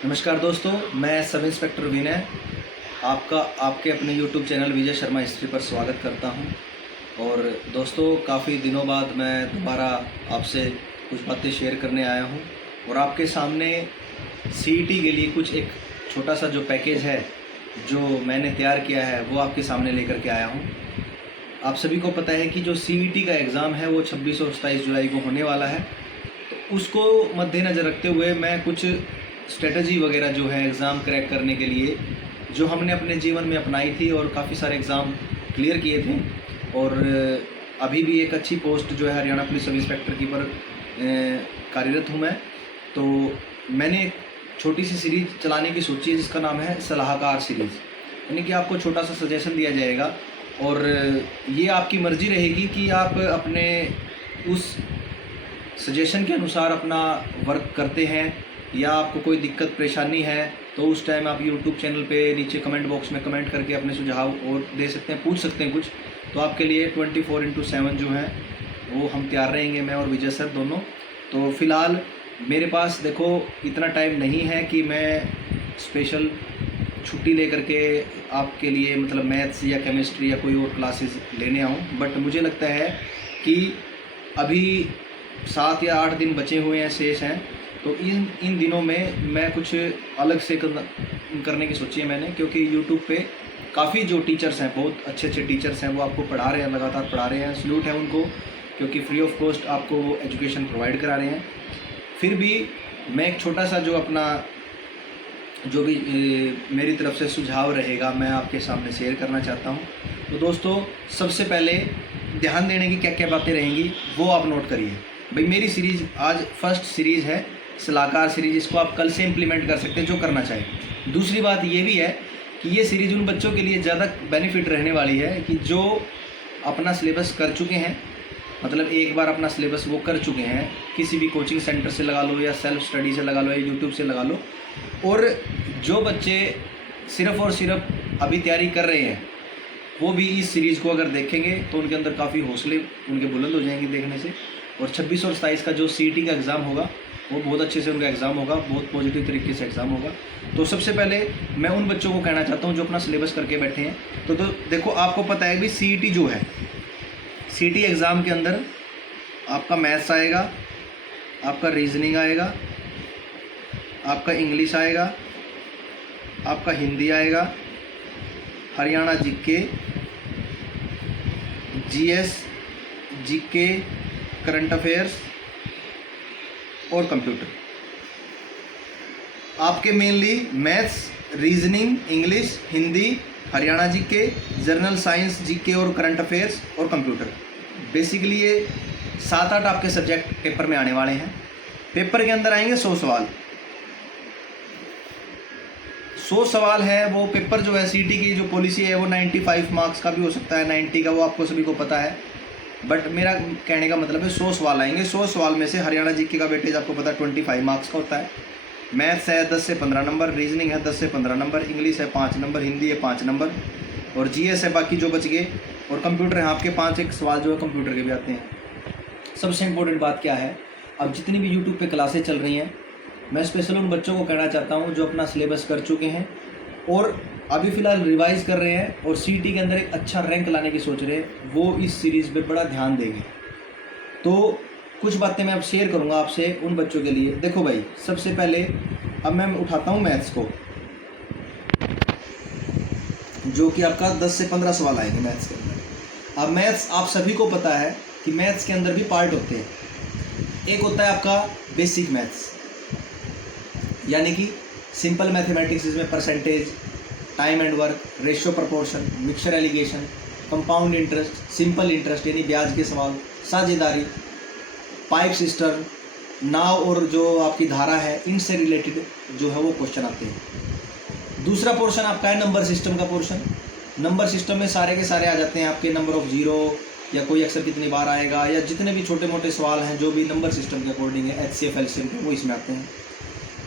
नमस्कार दोस्तों, मैं सब इंस्पेक्टर विनय आपके अपने YouTube channel Vijay Sharma history पर स्वागत करता हूं। और दोस्तों, काफ़ी दिनों बाद मैं दोबारा आपसे कुछ बातें शेयर करने आया हूं और आपके सामने CET के लिए कुछ एक छोटा सा जो पैकेज है जो मैंने तैयार किया है वो आपके सामने लेकर के आया हूं। आप सभी को पता है कि जो CET का एग्ज़ाम है वो 26 और 27 जुलाई को होने वाला है, तो उसको मद्देनज़र रखते हुए मैं कुछ स्ट्रेटजी वगैरह जो है एग्ज़ाम क्रैक करने के लिए जो हमने अपने जीवन में अपनाई थी और काफ़ी सारे एग्ज़ाम क्लियर किए थे। और अभी भी एक अच्छी पोस्ट जो है हरियाणा पुलिस सब इंस्पेक्टर की पर कार्यरत हूँ मैं। तो मैंने एक छोटी सी सीरीज़ चलाने की सोची है जिसका नाम है सलाहकार सीरीज़, यानी कि आपको छोटा सा सजेशन दिया जाएगा और ये आपकी मर्ज़ी रहेगी कि आप अपने उस सजेशन के अनुसार अपना वर्क करते हैं या आपको कोई दिक्कत परेशानी है तो उस टाइम आप YouTube चैनल पे नीचे कमेंट बॉक्स में कमेंट करके अपने सुझाव और दे सकते हैं, पूछ सकते हैं कुछ। तो आपके लिए 24/7 जो है वो हम तैयार रहेंगे, मैं और विजय सर दोनों। तो फ़िलहाल मेरे पास देखो इतना टाइम नहीं है कि मैं स्पेशल छुट्टी लेकर के आपके लिए मतलब मैथ्स या केमिस्ट्री या कोई और क्लासेस लेने आऊँ, बट मुझे लगता है कि अभी 7 या 8 दिन बचे हुए हैं, शेष हैं। तो इन दिनों में मैं कुछ अलग से करने की सोची है मैंने, क्योंकि YouTube पे काफ़ी जो टीचर्स हैं, बहुत अच्छे अच्छे टीचर्स हैं, वो आपको पढ़ा रहे हैं, लगातार पढ़ा रहे हैं। सल्यूट है उनको, क्योंकि फ्री ऑफ कॉस्ट आपको वो एजुकेशन प्रोवाइड करा रहे हैं। फिर भी मैं एक छोटा सा जो अपना जो भी मेरी तरफ से सुझाव रहेगा मैं आपके सामने शेयर करना चाहता हूँ। तो दोस्तों, सबसे पहले ध्यान देने की क्या क्या बातें रहेंगी वो आप नोट करिए। भाई, मेरी सीरीज़ आज फर्स्ट सीरीज़ है सलाहकार सीरीज़, इसको आप कल से इम्प्लीमेंट कर सकते हैं जो करना चाहें। दूसरी बात ये भी है कि ये सीरीज़ उन बच्चों के लिए ज़्यादा बेनिफिट रहने वाली है कि जो अपना सिलेबस कर चुके हैं, मतलब एक बार अपना सिलेबस वो कर चुके हैं, किसी भी कोचिंग सेंटर से लगा लो या सेल्फ स्टडी से लगा लो या यूट्यूब से लगा लो। और जो बच्चे सिर्फ़ और सिर्फ अभी तैयारी कर रहे हैं वो भी इस सीरीज़ को अगर देखेंगे तो उनके अंदर काफ़ी हौसले उनके बुलंद हो जाएंगे देखने से। और 26 और 27 का जो CET का एग्ज़ाम होगा वो बहुत अच्छे से उनका एग्ज़ाम होगा, बहुत पॉजिटिव तरीके से एग्ज़ाम होगा। तो सबसे पहले मैं उन बच्चों को कहना चाहता हूँ जो अपना सिलेबस करके बैठे हैं। तो देखो, आपको पता है भी CET जो है, CET एग्ज़ाम के अंदर आपका मैथ्स आएगा, आपका रीजनिंग आएगा, आपका इंग्लिश आएगा, आपका हिंदी आएगा, Haryana GK, GS, GK, current affairs और कंप्यूटर। आपके mainly maths, reasoning, English, Hindi, Haryana GK, general science, GK और करंट अफेयर्स और कंप्यूटर। बेसिकली ये 7-8 आपके सब्जेक्ट पेपर में आने वाले हैं। पेपर के अंदर आएंगे 100 सवाल। 100 सवाल है वो पेपर जो है CET की जो पॉलिसी है वो 95 मार्क्स का भी हो सकता है, 90 का, वो आपको सभी को पता है। बट मेरा कहने का मतलब है 100 सवाल आएंगे। 100 सवाल में से हरियाणा GK का वेटेज आपको पता है 25 मार्क्स का होता है। मैथ्स है 10 से 15 नंबर, रीजनिंग है 10 से 15 नंबर, इंग्लिश है 5 नंबर, हिंदी है 5 नंबर और GS है बाकी जो बच गए, और कंप्यूटर है आपके 5-1 सवाल जो है कंप्यूटर के भी आते हैं। सबसे इम्पोर्टेंट बात क्या है, अब जितनी भी यूट्यूब पे क्लासेस चल रही हैं, मैं स्पेशल उन बच्चों को कहना चाहता हूँ जो अपना सिलेबस कर चुके हैं और अभी फ़िलहाल रिवाइज़ कर रहे हैं और CET के अंदर एक अच्छा रैंक लाने की सोच रहे हैं, वो इस सीरीज़ पे बड़ा ध्यान देंगे। तो कुछ बातें मैं अब शेयर करूँगा आपसे उन बच्चों के लिए। देखो भाई, सबसे पहले अब मैं उठाता हूँ मैथ्स को, जो कि आपका 10 से 15 सवाल आएंगे मैथ्स के अंदर। अब मैथ्स आप सभी को पता है कि मैथ्स के अंदर भी पार्ट होते हैं। एक होता है आपका बेसिक मैथ्स, यानी कि सिंपल मैथमेटिक्स, जिसमें percentage, time and work, ratio proportion, mixture allegation, compound interest, simple interest यानी ब्याज के सवाल, साझेदारी, पाइप सिस्टम, नाव और जो आपकी धारा है, इनसे रिलेटेड जो है वो क्वेश्चन आते हैं। दूसरा पोर्शन आपका है नंबर सिस्टम का पोर्शन। नंबर सिस्टम में सारे के सारे आ जाते हैं आपके नंबर ऑफ जीरो या कोई अक्सर कितनी बार आएगा, या जितने भी छोटे मोटे सवाल हैं जो भी नंबर सिस्टम के अकॉर्डिंग है, HCF, LCM के, वो इसमें आते हैं।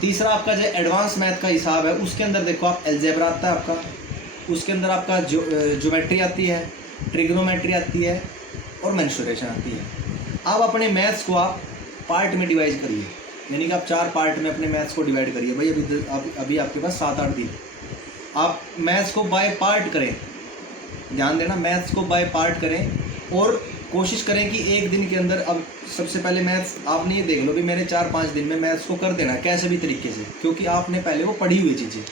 तीसरा आपका जो एडवांस मैथ का हिसाब है, उसके अंदर देखो आप अलजेब्रा आता है आपका, उसके अंदर आपका ज्योमेट्री आती है, ट्रिग्नोमेट्री आती है और मेंसुरेशन आती है। अब अपने मैथ्स को आप पार्ट में डिवाइड करिए, यानी कि आप 4 पार्ट में अपने मैथ्स को डिवाइड करिए भाई। अभी आपके पास 7-8 दिन, आप मैथ्स को बाय पार्ट करें। ध्यान देना, मैथ्स को बाय पार्ट करें और कोशिश करें कि एक दिन के अंदर, अब सबसे पहले मैथ्स आपने ये देख लो भी मैंने 4-5 दिन में मैथ्स को कर देना कैसे भी तरीके से, क्योंकि आपने पहले वो पढ़ी हुई चीज़ें,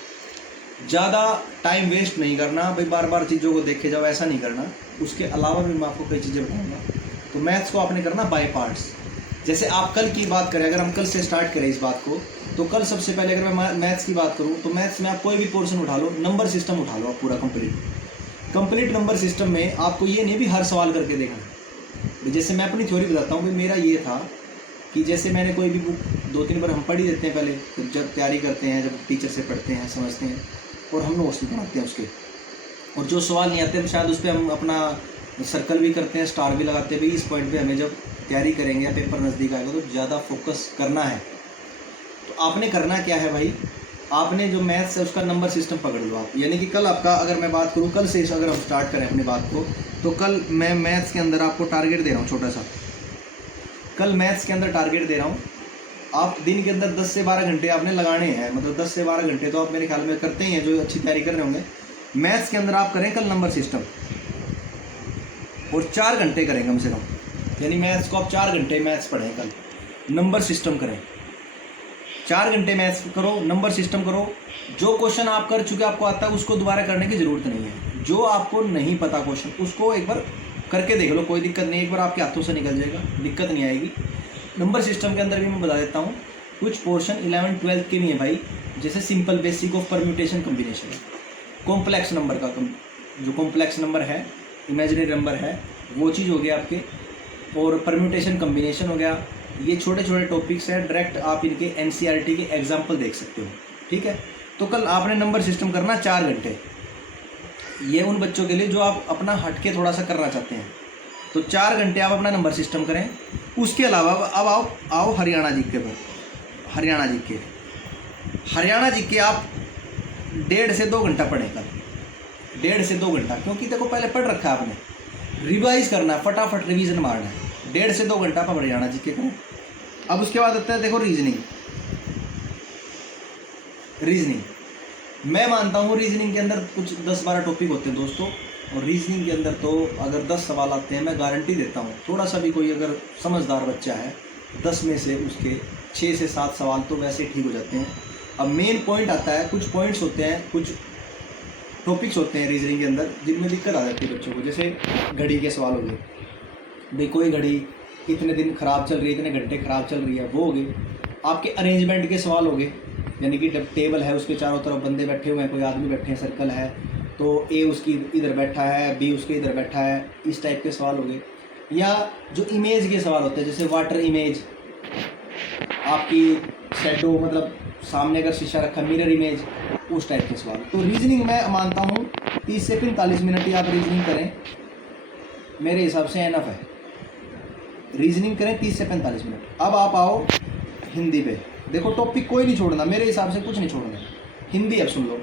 ज़्यादा टाइम वेस्ट नहीं करना भाई, बार बार चीज़ों को देखे जाओ, ऐसा नहीं करना। उसके अलावा भी मैं आपको कई चीज़ें बताऊँगा। तो मैथ्स को आपने करना बाय पार्ट्स। जैसे आप कल की बात करें, अगर हम कल से स्टार्ट करें इस बात को, तो कल सबसे पहले अगर मैं मैथ्स की बात करूँ तो मैथ्स में आप कोई भी पोर्शन उठा लो, नंबर सिस्टम उठा लो आप पूरा कंप्लीट नंबर सिस्टम में आपको ये नहीं भी हर सवाल करके देखना। जैसे मैं अपनी थ्योरी बताता हूँ, भाई मेरा ये था कि जैसे मैंने कोई भी बुक 2-3 बार हम पढ़ ही देते हैं पहले, जब तैयारी करते हैं, जब टीचर से पढ़ते हैं, समझते हैं और हम नोट्स भी बनाते हैं उसके, और जो सवाल नहीं आते शायद उस पर हम अपना सर्कल भी करते हैं, स्टार भी लगाते हैं। भाई इस पॉइंट पे हमें जब तैयारी करेंगे या पेपर नज़दीक आएगा तो ज़्यादा फोकस करना है। तो आपने करना क्या है भाई, आपने जो मैथ्स है उसका नंबर सिस्टम पकड़ लो आप। यानी कि कल आपका, अगर मैं बात करूँ कल से, अगर हम स्टार्ट करें अपनी बात को, तो कल मैं मैथ्स के अंदर आपको टारगेट दे रहा हूँ छोटा सा। कल मैथ्स के अंदर टारगेट दे रहा हूँ, आप दिन के अंदर 10 से 12 घंटे आपने लगाने हैं। मतलब 10 से 12 घंटे तो आप मेरे ख्याल में करते ही हैं जो अच्छी तैयारी कर रहे होंगे। मैथ्स के अंदर आप करें कल नंबर सिस्टम, और 4 घंटे करें कम से कम। यानी मैथ्स को आप 4 घंटे मैथ्स पढ़ें, कल नंबर सिस्टम करें। 4 घंटे मैथ्स करो, नंबर सिस्टम करो। जो क्वेश्चन आप कर चुके आपको आता है उसको दोबारा करने की ज़रूरत नहीं है। जो आपको नहीं पता क्वेश्चन उसको एक बार करके देख लो, कोई दिक्कत नहीं, एक बार आपके हाथों से निकल जाएगा, दिक्कत नहीं आएगी। नंबर सिस्टम के अंदर भी मैं बता देता हूँ, कुछ पोर्शन 11th-12th के भी हैं भाई। जैसे simple basic of permutation combination, complex number का जो कॉम्प्लेक्स नंबर है, इमेजिनरी नंबर है, वो चीज़ हो गया आपके, और परम्यूटेशन कम्बिनेशन हो गया। ये छोटे छोटे टॉपिक्स हैं, डायरेक्ट आप इनके एनसीईआरटी के एग्जाम्पल देख सकते हो। ठीक है, तो कल आपने नंबर सिस्टम करना 4 घंटे। ये उन बच्चों के लिए जो आप अपना हटके थोड़ा सा करना चाहते हैं, तो 4 घंटे आप अपना नंबर सिस्टम करें। उसके अलावा अब आओ हरियाणा जी के पर। हरियाणा जी के आप 1.5 से 2 घंटा पढ़ें कल, 1.5 से 2 घंटा, क्योंकि देखो पहले पढ़ रखा है आपने, रिवाइज करना है, फटाफट रिवीजन मारना है। 1.5 से 2 घंटा आप हरियाणा जी के करें। अब उसके बाद आता है देखो रीजनिंग। मैं मानता हूँ रीजनिंग के अंदर कुछ 10-12 टॉपिक होते हैं दोस्तों, और रीजनिंग के अंदर तो अगर 10 सवाल आते हैं, मैं गारंटी देता हूँ थोड़ा सा भी कोई अगर समझदार बच्चा है, 10 में से उसके 6 से 7 सवाल तो वैसे ठीक हो जाते हैं। अब मेन पॉइंट आता है, कुछ पॉइंट्स होते हैं, कुछ टॉपिक्स होते हैं रीजनिंग के अंदर जिनमें दिक्कत आ जाती है बच्चों को। जैसे घड़ी के सवाल हो गए, भाई कोई घड़ी इतने दिन ख़राब चल रही है, इतने घंटे ख़राब चल रही है, वो हो गए। आपके अरेंजमेंट के सवाल हो गए, यानी कि टेबल है, उसके चारों तरफ बंदे बैठे हुए हैं, कोई आदमी बैठे हैं, सर्कल है, तो ए उसकी इधर बैठा है, बी उसके इधर बैठा है, इस टाइप के सवाल हो गए। या जो इमेज के सवाल होते हैं, जैसे वाटर इमेज, आपकी शैडो, मतलब सामने अगर शीशा रखा, मिरर इमेज, उस टाइप के सवाल। तो रीजनिंग मैं मानता हूँ 30 से 45 मिनट ही आप रीजनिंग करें, मेरे हिसाब से एनफ है। रीजनिंग करें 30 से 45 मिनट। अब आप आओ हिंदी पे। देखो टॉपिक कोई नहीं छोड़ना, मेरे हिसाब से कुछ नहीं छोड़ना। हिंदी अब सुन लो।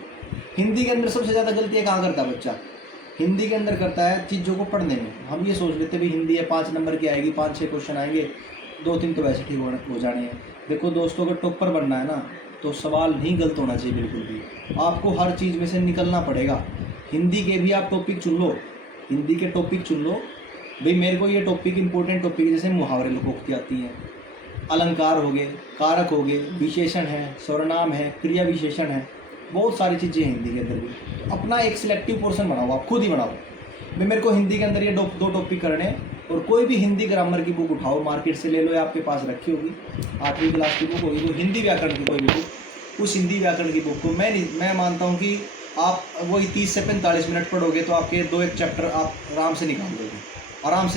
हिंदी के अंदर सबसे ज़्यादा गलतियाँ कहाँ करता है बच्चा? हिंदी के अंदर करता है चीज़ों को पढ़ने में। हम ये सोच लेते भी हिंदी है 5 नंबर की आएगी, 5-6 क्वेश्चन आएंगे, 2-3 तो वैसे ठीक हो जाने हैं। देखो दोस्तों, अगर टॉपर बनना है ना तो सवाल नहीं गलत होना चाहिए बिल्कुल भी, आपको हर चीज़ में से निकलना पड़ेगा। हिंदी के भी आप टॉपिक चुन लो, हिंदी के टॉपिक चुन लो भाई, मेरे को ये टॉपिक इंपॉर्टेंट टॉपिक, जैसे मुहावरे लोकोक्ति आती हैं, अलंकार हो गए, कारक हो गए, विशेषण है, सर्वनाम है, क्रिया विशेषण है, बहुत सारी चीज़ें हैं हिंदी के अंदर भी। तो अपना एक सिलेक्टिव पोर्शन बनाओ, आप खुद ही बनाओ भाई, मेरे को हिंदी के अंदर ये 2 टॉपिक करने हैं। और कोई भी हिंदी ग्रामर की बुक उठाओ, मार्केट से ले लो या आपके पास रखी होगी, 8वीं क्लास की बुक होगी, तो हिंदी व्याकरण की कोई भी बुक, उस हिंदी व्याकरण की बुक को मैं मानता हूँ कि आप वही 30 से 45 मिनट पढ़ोगे तो आपके 2-1 चैप्टर आप आराम से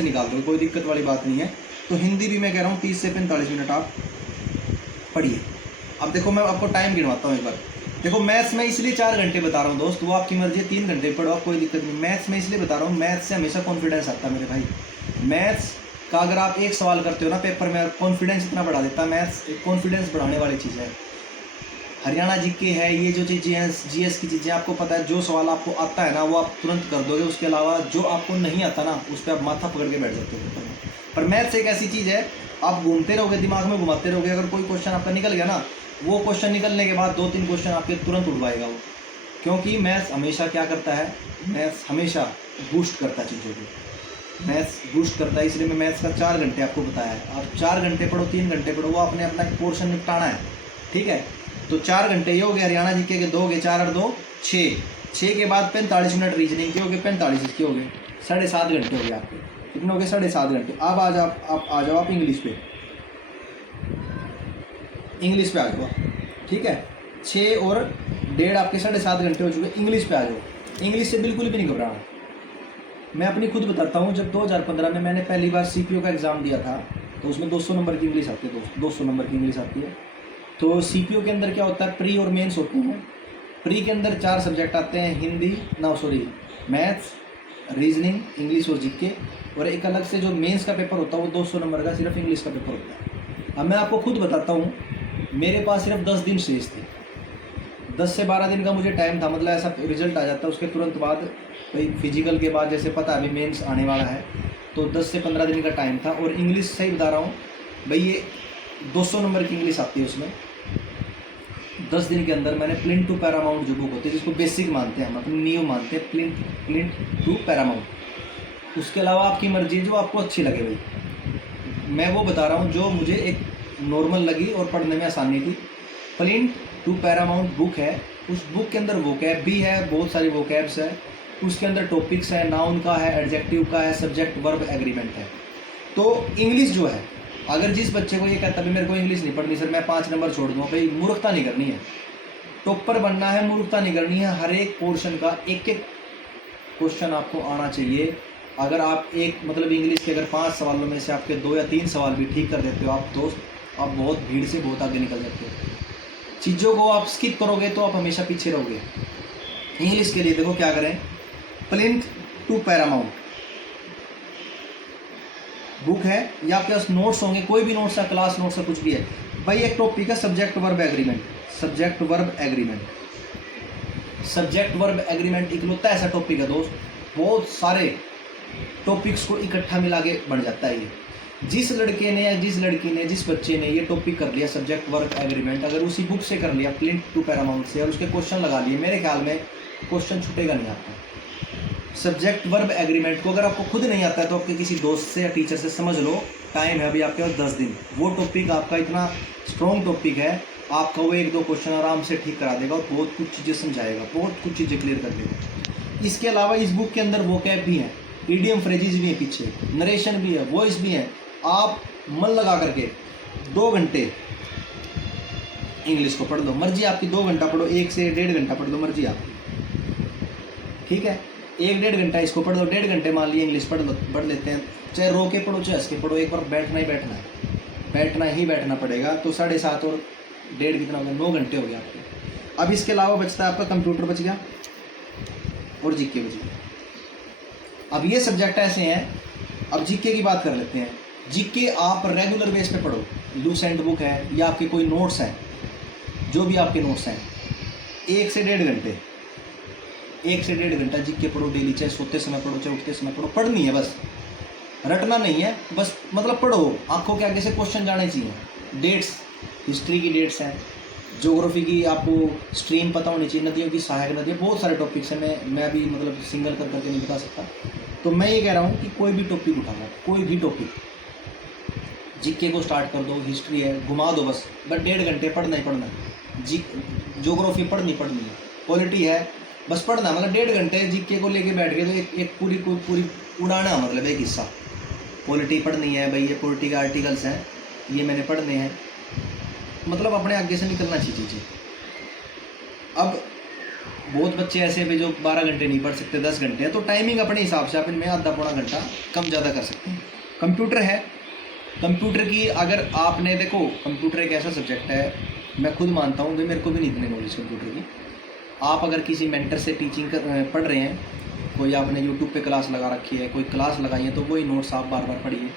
निकाल दोगे, कोई दिक्कत वाली बात नहीं है। तो हिंदी भी मैं कह रहा हूँ 30 से 45 मिनट आप पढ़िए। अब देखो मैं आपको टाइम गिनवाता हूँ एक बार। देखो मैथ्स में इसलिए 4 घंटे बता रहा हूँ दोस्त, वो आपकी मर्जी है, 3 घंटे पढ़ो आप, कोई दिक्कत नहीं। मैथ्स में इसलिए बता रहा हूँ, मैथ्स से हमेशा कॉन्फिडेंस आता है मेरे भाई। मैथ्स का अगर आप एक सवाल करते हो ना पेपर में, कॉन्फिडेंस इतना बढ़ा देता है। मैथ्स एक कॉन्फिडेंस बढ़ाने वाली चीज़ है। हरियाणा जीके है, ये जो चीज़ें हैं जीएस की चीज़ें आपको पता है, जो सवाल आपको आता है ना वो आप तुरंत कर दोगे। उसके अलावा जो आपको नहीं आता ना उस पर आप माथा पकड़ के बैठ जाते हो। पर मैथ्स एक ऐसी चीज़ है, आप घूमते रहोगे, दिमाग में घुमाते रहोगे, अगर कोई क्वेश्चन आपका निकल गया ना, वो क्वेश्चन निकलने के बाद 2-3 क्वेश्चन आपके तुरंत उड़वाएगा वो। क्योंकि मैथ्स हमेशा क्या करता है, मैथ्स हमेशा बूस्ट करता है चीज़ों को, मैथ्स बूस्ट करता है। इसलिए मैं मैथ्स का 4 घंटे आपको बताया है। आप 4 घंटे पढ़ो, 3 घंटे पढ़ो, वो आपने अपना एक पोर्शन निपटाना है, ठीक है। तो 4 घंटे ये हो गए हरियाणा जीके के, 2 हो गए, 4 और 2 6, 6 के बाद 45 मिनट रीजनिंग के हो गए, 45 इसके हो गए, 7.5 घंटे हो गए आपके। कितने हो गए? 7.5 घंटे। अब आ जाओ आप इंग्लिश पे, इंग्लिश पे आ जाओ, ठीक है। 6 और 1.5 आपके 7.5 घंटे हो चुके। इंग्लिश पे आ जाओ। इंग्लिश से बिल्कुल भी नहीं घबराना। मैं अपनी खुद बताता हूँ, जब 2015 में मैंने पहली बार सीपीओ का एग्ज़ाम दिया था तो उसमें 200 नंबर की इंग्लिश आती है, 200 नंबर की इंग्लिश आती है। तो सीपीओ के अंदर क्या होता है, प्री और मेंस होते हैं। प्री के अंदर 4 सब्जेक्ट आते हैं, मैथ्स, रीजनिंग, इंग्लिश और जीके, और एक अलग से जो मेंस का पेपर होता है वो 200 नंबर का सिर्फ इंग्लिश का पेपर होता है। अब मैं आपको खुद बताता हूँ, मेरे पास सिर्फ 10 दिन शेष थे, 10 से 12 दिन का मुझे टाइम था। मतलब ऐसा रिजल्ट आ जाता है उसके तुरंत बाद, भाई फिजिकल के बाद जैसे पता अभी मेंस आने वाला है, तो 10 से 15 दिन का टाइम था। और इंग्लिश सही बता रहा हूँ भाई, ये 200 नंबर की इंग्लिश आती है, उसमें 10 दिन के अंदर मैंने प्लिंथ टू पैरामाउंट जो बुक होती है, जिसको बेसिक मानते हैं हम, अपनी नींव मानते हैं, प्लिंथ टू पैरामाउंट। उसके अलावा आपकी मर्जी जो आपको अच्छी लगे भाई। मैं वो बता रहा हूँ जो मुझे एक नॉर्मल लगी और पढ़ने में आसानी थी। प्लिंथ टू पैरामाउंट बुक है, उस बुक के अंदर वोकैब भी है, बहुत सारी वोकैब्स है, उसके अंदर टॉपिक्स है, नाउन का है, एडजेक्टिव का है, सब्जेक्ट वर्ब एग्रीमेंट है। तो इंग्लिश जो है, अगर जिस बच्चे को ये कहता है मेरे को इंग्लिश नहीं पढ़नी सर, मैं 5 नंबर छोड़ दूँ, भाई मूर्खता नहीं करनी है, टॉपर बनना है, मूर्खता नहीं करनी है। हर एक पोर्शन का एक एक क्वेश्चन आपको आना चाहिए। अगर आप मतलब इंग्लिश के अगर 5 सवालों में से आपके 2 या 3 सवाल भी ठीक कर देते हो आप, दोस्त आप बहुत भीड़ से बहुत आगे निकल जाते हो। चीज़ों को आप स्किप करोगे तो आप हमेशा पीछे रहोगे। इंग्लिश के लिए देखो क्या करें, प्लिंथ टू पैरामाउंट बुक है, या आपके पास नोट्स होंगे, कोई भी नोट्स है, क्लास नोट्स है, कुछ भी है भाई। एक टॉपिक है subject verb agreement, subject verb agreement, subject verb agreement इकलौता ऐसा टॉपिक है दोस्त, बहुत सारे टॉपिक्स को इकट्ठा मिला के बन जाता है ये। जिस लड़के ने या जिस लड़की ने, जिस बच्चे ने ये टॉपिक कर लिया सब्जेक्ट वर्ब एग्रीमेंट, अगर उसी बुक से कर लिया प्लिंथ टू पैरामाउंट से, और उसके क्वेश्चन लगा लिए, मेरे ख्याल में क्वेश्चन छूटेगा नहीं आपका। सब्जेक्ट वर्ब एग्रीमेंट को अगर आपको खुद नहीं आता है तो आपके किसी दोस्त से या टीचर से समझ लो, टाइम है अभी आपके पास 10 दिन। वो टॉपिक आपका इतना स्ट्रॉन्ग टॉपिक है, आपका वो 1-2 क्वेश्चन आराम से ठीक करा देगा और बहुत कुछ चीज़ें समझाएगा, बहुत कुछ चीज़ें क्लियर कर देगा। इसके अलावा इस बुक के अंदर वोकैब भी है, ईडियम फ्रेजेस भी है, पीछे नरेशन भी है, वॉइस भी है। आप मन लगा करके 2 घंटे इंग्लिश को पढ़ लो, मर्जी आपकी, 2 घंटा पढ़ो, 1 से 1.5 घंटा पढ़ लो, मर्जी आपकी, ठीक है। 1-1.5 घंटा इसको पढ़ लो, 1.5 घंटे मान लिए इंग्लिश पढ़ लेते हैं, चाहे रो के पढ़ो चाहे हंस के पढ़ो, एक बार बैठना ही बैठना है, बैठना ही बैठना पड़ेगा। तो 7.5 और 1.5 कितना हो गया, 9 घंटे हो गए आपके। अब इसके अलावा बचता है आपका कंप्यूटर बच गया और जीके बच गया। अब ये सब्जेक्ट ऐसे हैं, अब जीके की बात कर लेते हैं। जीके आप रेगुलर बेस पे पढ़ो, लूसेंट बुक है या आपके कोई नोट्स हैं, जो भी आपके नोट्स हैं, 1 से 1.5 घंटे, 1 से 1.5 घंटा जीके पढ़ो डेली, चाहे सोते समय पढ़ो चाहे उठते समय पढ़ो। पढ़नी है बस, रटना नहीं है, बस मतलब पढ़ो, आंखों के आगे से क्वेश्चन जाने चाहिए। डेट्स, हिस्ट्री की डेट्स हैं, ज्योग्राफी की आपको स्ट्रीम पता होनी चाहिए, नदियों की सहायक नदियाँ, बहुत सारे टॉपिक्स हैं। मैं अभी मतलब सिंगल कर करके नहीं बता सकता, तो मैं ये कह रहा हूँ कि कोई भी टॉपिक उठाना, कोई भी टॉपिक, जीके को स्टार्ट कर दो, हिस्ट्री है घुमा दो, बस 1.5 घंटे पढ़ना ही पढ़ना है। ज्योग्राफी पढ़नी है, पॉलिटी है बस पढ़ना, मतलब 1.5 घंटे जीके को लेके बैठ गए तो एक पूरी उड़ाना, मतलब एक हिस्सा पॉलिटी पढ़नी है भाई, ये पॉलिटी के आर्टिकल्स हैं, ये मैंने पढ़ने हैं, मतलब अपने आगे से निकलना चाहिए चीज़ें। अब बहुत बच्चे ऐसे भी जो 12 घंटे नहीं पढ़ सकते, 10 घंटे हैं, तो टाइमिंग अपने हिसाब से आप इनमें आधा पौना घंटा कम ज़्यादा कर सकते हैं। कंप्यूटर है, कंप्यूटर की अगर आपने देखो, कंप्यूटर एक ऐसा सब्जेक्ट है, मैं खुद मानता हूँ, मेरे को भी नहीं इतनी नॉलेज कंप्यूटर की। आप अगर किसी मेंटर से टीचिंग पढ़ रहे हैं, कोई आपने यूट्यूब पे क्लास लगा रखी है, कोई क्लास लगाई है, तो वही नोट्स आप बार बार पढ़िए।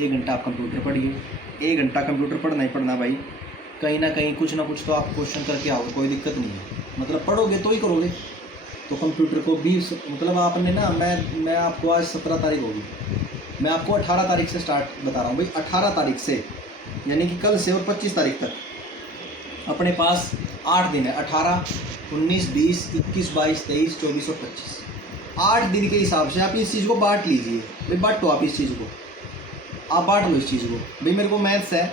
1 घंटा आप कंप्यूटर पढ़िए, 1 घंटा कंप्यूटर पढ़ना ही पढ़ना भाई। कहीं ना कुछ तो आप क्वेश्चन करके आओगे, कोई दिक्कत नहीं है। मतलब पढ़ोगे तो ही करोगे। तो कंप्यूटर को भी मतलब आपने ना, मैं आपको आज 17 तारीख होगी, मैं आपको 18 तारीख से स्टार्ट बता रहा हूँ भाई। 18 तारीख से यानी कि कल से और 25 तारीख तक अपने पास 8 दिन है। 18, 19, 20, 21, 22, 23, 24 और 25, 8 दिन के हिसाब से आप इस चीज़ को बांट लीजिए भाई। बांटो आप इस चीज़ को, आप बांट लो इस चीज़ को भाई। मेरे को मैथ्स है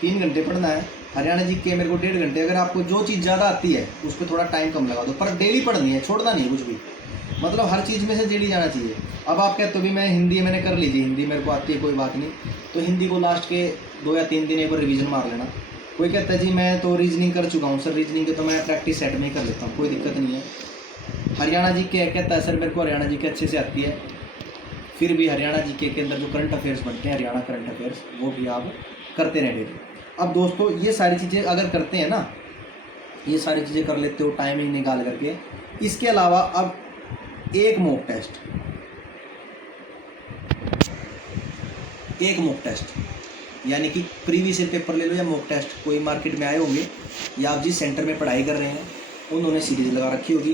3 घंटे पढ़ना है, हरियाणा जी के मेरे को 1.5 घंटे। अगर आपको जो चीज़ ज़्यादा आती है उस पर थोड़ा टाइम कम लगा दो, पर डेली पढ़नी है, छोड़ना नहीं है कुछ भी। मतलब हर चीज़ में से डेली जाना चाहिए। अब आप कहते हो भी मैं हिंदी मैंने कर लीजिए, हिंदी मेरे को आती है, कोई बात नहीं। तो हिंदी को लास्ट के 2 या 3 दिन एक बार रिवीजन मार लेना। कोई कहता है जी मैं तो रीजनिंग कर चुका हूँ सर, रीजनिंग के तो मैं प्रैक्टिस सेट में ही कर लेता हूँ, कोई दिक्कत नहीं है। हरियाणा जी के कहता है सर मेरे को हरियाणा जी के अच्छे से आती है, फिर भी हरियाणा जी के अंदर जो करंट अफेयर्स बनते हैं, हरियाणा करंट अफेयर्स, वो भी आप करते रहें डेली। अब दोस्तों ये सारी चीज़ें अगर करते हैं ना, ये सारी चीज़ें कर लेते हो टाइमिंग निकाल करके, इसके अलावा अब एक मॉक टेस्ट यानी कि प्रीवियस ईयर पेपर ले लो या मॉक टेस्ट, कोई मार्केट में आए होंगे या आप जिस सेंटर में पढ़ाई कर रहे हैं उन्होंने सीरीज लगा रखी होगी,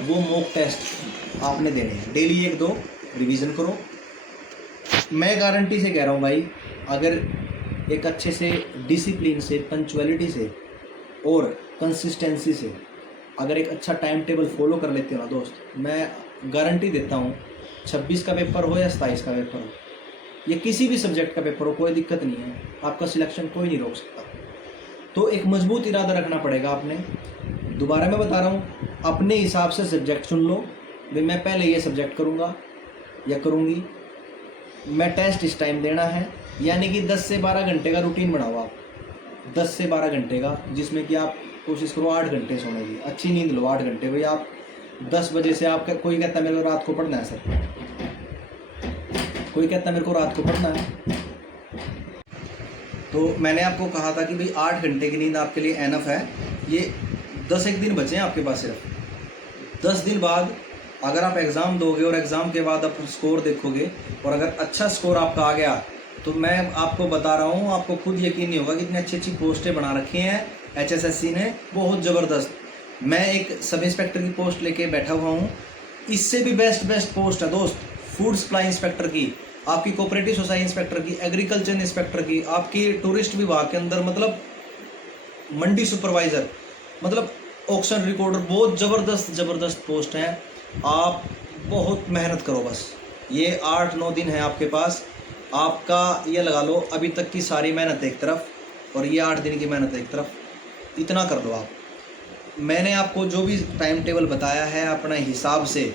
वो मॉक टेस्ट आपने देने हैं। डेली 1-2 रिवीजन करो। मैं गारंटी से कह रहा हूँ भाई, अगर एक अच्छे से डिसिप्लिन से, पंचुअलिटी से और कंसिस्टेंसी से अगर एक अच्छा टाइम टेबल फॉलो कर लेते हो ना दोस्त, मैं गारंटी देता हूँ 26 का पेपर हो या 27 का पेपर हो या किसी भी सब्जेक्ट का पेपर हो, कोई दिक्कत नहीं है, आपका सिलेक्शन कोई नहीं रोक सकता। तो एक मजबूत इरादा रखना पड़ेगा आपने। दोबारा मैं बता रहा हूँ, अपने हिसाब से सब्जेक्ट चुन लो भाई, मैं पहले ये सब्जेक्ट करूँगा या करूँगी, मैं टेस्ट इस टाइम देना है। यानी कि 10 से 12 घंटे का रूटीन बनाओ आप, 10 से 12 घंटे का, जिसमें कि आप कोशिश करो 8 घंटे सोने की, अच्छी नींद लो 8 घंटे भाई। आप 10 बजे से आप, कोई कहता है मेरे को रात को पढ़ना है सर, कोई कहता है मेरे को रात को पढ़ना है, तो मैंने आपको कहा था कि भाई 8 घंटे की नींद आपके लिए एनफ है। ये 10 दिन बचे हैं आपके पास सिर्फ। 10 दिन बाद अगर आप एग्ज़ाम दोगे और एग्ज़ाम के बाद आप स्कोर देखोगे और अगर अच्छा स्कोर आपका आ गया, तो मैं आपको बता रहा हूँ, आपको खुद यकीन नहीं होगा कितनी अच्छी अच्छी पोस्टें बना रखी हैं HSSC ने, बहुत ज़बरदस्त। मैं एक सब इंस्पेक्टर की पोस्ट लेके बैठा हुआ हूँ, इससे भी बेस्ट पोस्ट है दोस्त, फूड सप्लाई इंस्पेक्टर की, आपकी कोऑपरेटिव सोसाइटी इंस्पेक्टर की, एग्रीकल्चर इंस्पेक्टर की, आपकी टूरिस्ट विभाग के अंदर मतलब मंडी सुपरवाइज़र, मतलब ऑक्शन रिकॉर्डर, बहुत ज़बरदस्त पोस्ट हैं। आप बहुत मेहनत करो बस, ये 8-9 दिन है आपके पास, आपका ये लगा लो अभी तक की सारी मेहनत एक तरफ और ये 8 दिन की मेहनत एक तरफ, इतना कर दो आप। मैंने आपको जो भी टाइम टेबल बताया है अपने हिसाब से,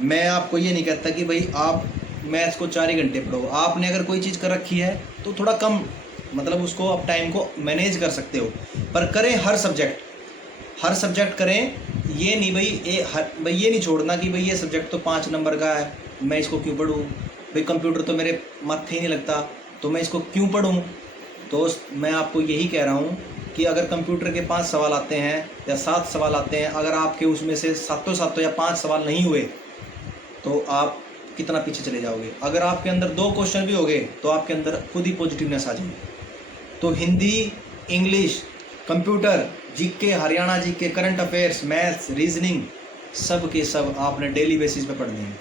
मैं आपको ये नहीं कहता कि भाई आप मैथ्स को 4 ही घंटे पढ़ो। आपने अगर कोई चीज़ कर रखी है तो थोड़ा कम, मतलब उसको आप टाइम को मैनेज कर सकते हो, पर करें हर सब्जेक्ट करें। ये नहीं भाई ये नहीं छोड़ना कि भाई ये सब्जेक्ट तो 5 नंबर का है, मैं इसको क्यों पढ़ूँ भाई, कंप्यूटर तो मेरे माथे ही नहीं लगता तो मैं इसको क्यों पढ़ूँ। दोस्त मैं आपको यही कह रहा हूँ कि अगर कंप्यूटर के 5 सवाल आते हैं या 7 सवाल आते हैं, अगर आपके उसमें से सातों या 5 सवाल नहीं हुए तो आप कितना पीछे चले जाओगे। अगर आपके अंदर 2 क्वेश्चन भी हो गए तो आपके अंदर खुद ही पॉजिटिवनेस आ जाएगी। तो Hindi, English, computer, GK, Haryana GK, current affairs, maths, reasoning, सब के सब आपने डेली बेसिस पे पढ़ने हैं।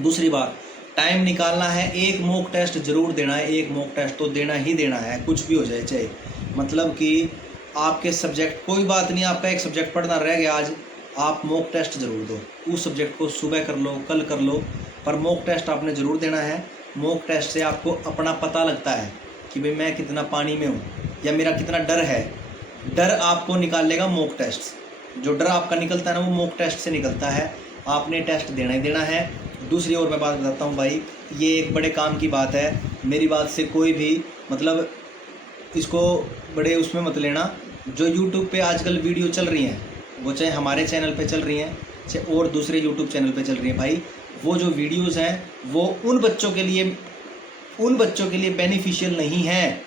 दूसरी बात, टाइम निकालना है, एक मॉक टेस्ट ज़रूर देना है, एक मॉक टेस्ट तो देना ही देना है, कुछ भी हो जाए चाहे। मतलब कि आपके सब्जेक्ट, कोई बात नहीं, आपका एक सब्जेक्ट पढ़ना रह गया आज, आप मॉक टेस्ट ज़रूर दो। उस सब्जेक्ट को सुबह कर लो, कल कर लो, पर मॉक टेस्ट आपने ज़रूर देना है। मॉक टेस्ट से आपको अपना पता लगता है कि भाई मैं कितना पानी में हूँ या मेरा कितना डर है। डर आपको निकाल लेगा मॉक टेस्ट, जो डर आपका निकलता है ना वो मॉक टेस्ट से निकलता है। आपने टेस्ट देना ही देना है। दूसरी ओर मैं बात बताता हूँ भाई, ये एक बड़े काम की बात है, मेरी बात से कोई भी मतलब इसको बड़े उसमें मत लेना। जो यूट्यूब पे आजकल वीडियो चल रही हैं, वो चाहे हमारे चैनल पे चल रही हैं चाहे और दूसरे यूट्यूब चैनल पे चल रही हैं, भाई वो जो वीडियोज़ हैं वो उन बच्चों के लिए बेनिफिशियल नहीं हैं।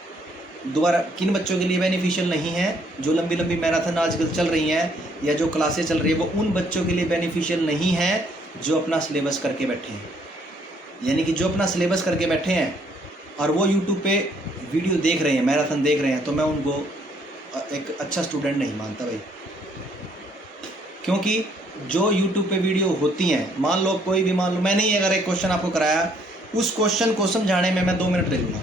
दोबारा, किन बच्चों के लिए बेनिफिशियल नहीं है? जो लंबी लंबी मैराथन आजकल चल रही हैं या जो क्लासेस चल रही है, वो उन बच्चों के लिए बेनिफिशियल नहीं है जो अपना सिलेबस करके बैठे हैं। यानी कि जो अपना सिलेबस करके बैठे हैं और वो यूट्यूब पे वीडियो देख रहे हैं, मैराथन देख रहे हैं, तो मैं उनको एक अच्छा स्टूडेंट नहीं मानता भाई। क्योंकि जो यूट्यूब पे वीडियो होती हैं, मान लो कोई भी, मान लो मैंने ही अगर एक क्वेश्चन आपको कराया, उस क्वेश्चन को समझाने में मैं 2 मिनट ले लूँगा,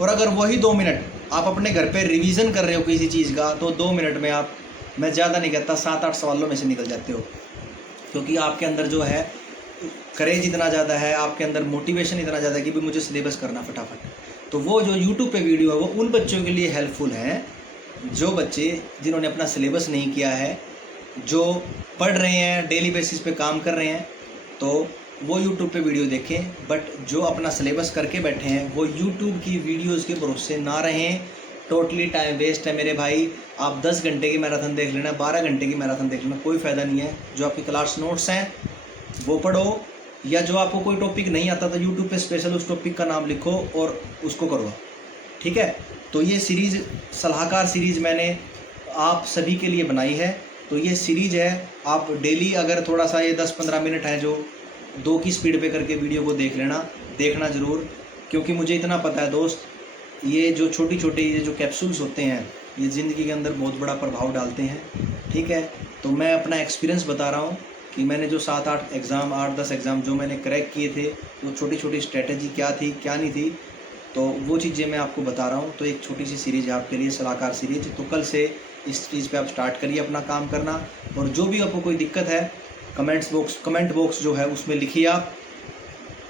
और अगर वही 2 मिनट आप अपने घर पे रिवीजन कर रहे हो किसी चीज़ का, तो 2 मिनट में आप, मैं ज़्यादा नहीं कहता, 7-8 सवालों में से निकल जाते हो। क्योंकि आपके अंदर जो है करेज इतना ज़्यादा है, आपके अंदर मोटिवेशन इतना ज़्यादा है कि भाई मुझे सिलेबस करना फटाफट। तो वो जो यूट्यूब पे वीडियो है वो उन बच्चों के लिए हेल्पफुल है जो बच्चे जिन्होंने अपना सिलेबस नहीं किया है, जो पढ़ रहे हैं, डेली बेसिस पे काम कर रहे हैं, तो वो यूट्यूब पे वीडियो देखें। बट जो अपना सिलेबस करके बैठे हैं वो यूट्यूब की वीडियोस के भरोसे ना रहें। टोटली टाइम वेस्ट है मेरे भाई। आप 10 घंटे की मैराथन देख लेना, 12 घंटे की मैराथन देख लेना, कोई फ़ायदा नहीं है। जो आपकी क्लास नोट्स हैं वो पढ़ो, या जो आपको कोई टॉपिक नहीं आता तो यूट्यूब पे स्पेशल उस टॉपिक का नाम लिखो और उसको करो, ठीक है। तो ये सीरीज़, सलाहकार सीरीज़ मैंने आप सभी के लिए बनाई है। तो ये सीरीज़ है, आप डेली अगर थोड़ा सा ये 10-15 मिनट है जो 2 की स्पीड पे करके वीडियो को देखना ज़रूर। क्योंकि मुझे इतना पता है दोस्त, ये जो छोटी छोटी ये जो कैप्सूल्स होते हैं ये ज़िंदगी के अंदर बहुत बड़ा प्रभाव डालते हैं, ठीक है। तो मैं अपना एक्सपीरियंस बता रहा हूँ कि मैंने जो 7-8 एग्ज़ाम, 8-10 एग्ज़ाम जो मैंने क्रैक किए थे, वो छोटी छोटी स्ट्रेटजी क्या थी क्या नहीं थी, तो वो चीज़ें मैं आपको बता रहा हूँ। तो एक छोटी सी सीरीज़ है आपके लिए, सलाहकार सीरीज। तो कल से इस चीज़ पे आप स्टार्ट करिए अपना काम करना। और जो भी आपको कोई दिक्कत है, कमेंट बॉक्स जो है उसमें लिखिए आप।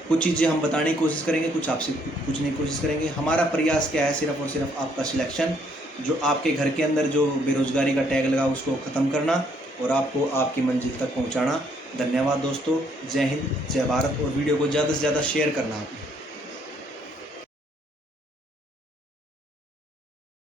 कुछ चीज़ें हम बताने की कोशिश करेंगे, कुछ आपसे पूछने की कोशिश करेंगे। हमारा प्रयास क्या है, सिर्फ़ और सिर्फ आपका सिलेक्शन, जो आपके घर के अंदर जो बेरोज़गारी का टैग लगा उसको ख़त्म करना और आपको आपकी मंजिल तक पहुंचाना। धन्यवाद दोस्तों, जय हिंद, जय भारत। और वीडियो को ज़्यादा से ज़्यादा शेयर करना आप।